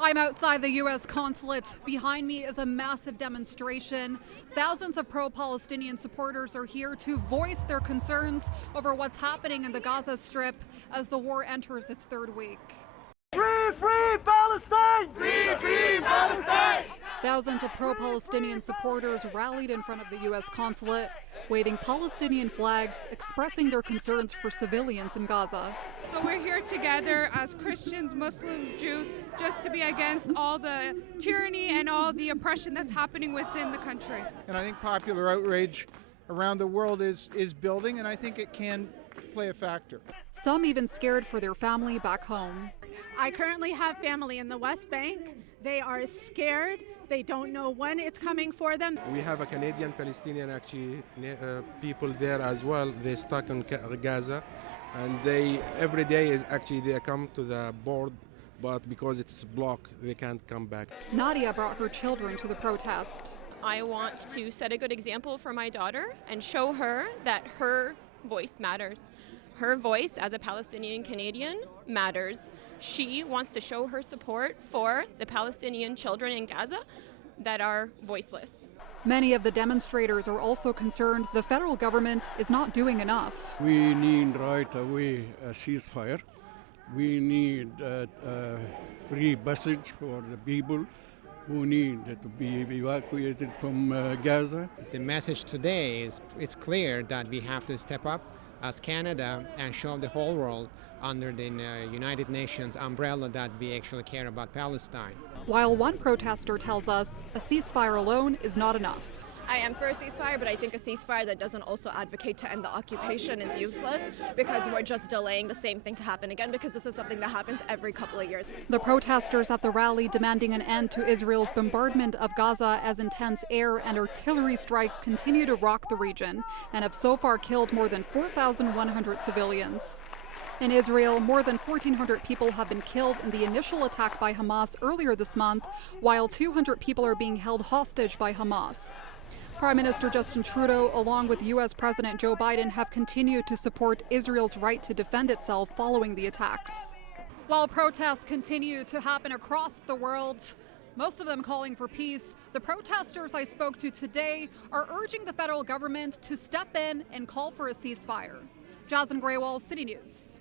I'm outside the U.S. consulate. Behind me is a massive demonstration. Thousands of pro-Palestinian supporters are here to voice their concerns over what's happening in the Gaza Strip as the war enters its third week. Free, free Palestine! Free, free Palestine! Thousands of pro-Palestinian supporters rallied in front of the U.S. consulate, waving Palestinian flags, expressing their concerns for civilians in Gaza. So we're here together as Christians, Muslims, Jews, just to be against all the tyranny and all the oppression that's happening within the country. And I think popular outrage around the world is building, and I think it can play a factor. Some even scared for their family back home. I currently have family in the West Bank. They are scared. They don't know when it's coming for them. We have a Canadian Palestinian people there as well. They're stuck in Gaza, and they every day is they come to the board, but because it's blocked, they can't come back. Nadia brought her children to the protest. I want to set a good example for my daughter and show her that her voice matters. Her voice as a Palestinian Canadian matters. She wants to show her support for the Palestinian children in Gaza that are voiceless. Many of the demonstrators are also concerned the federal government is not doing enough. We need right away a ceasefire. We need a free passage for the people who need to be evacuated from Gaza. The message today is it's clear that we have to step up as Canada and show the whole world under the United Nations umbrella that we actually care about Palestine. While one protester tells us a ceasefire alone is not enough. I am for a ceasefire, but I think a ceasefire that doesn't also advocate to end the occupation is useless because we're just delaying the same thing to happen again because this is something that happens every couple of years. The protesters at the rally demanding an end to Israel's bombardment of Gaza as intense air and artillery strikes continue to rock the region and have so far killed more than 4,100 civilians. In Israel, more than 1,400 people have been killed in the initial attack by Hamas earlier this month, while 200 people are being held hostage by Hamas. Prime Minister Justin Trudeau, along with U.S. President Joe Biden, have continued to support Israel's right to defend itself following the attacks. While protests continue to happen across the world, most of them calling for peace, the protesters I spoke to today are urging the federal government to step in and call for a ceasefire. Jazan Grewal, CityNews.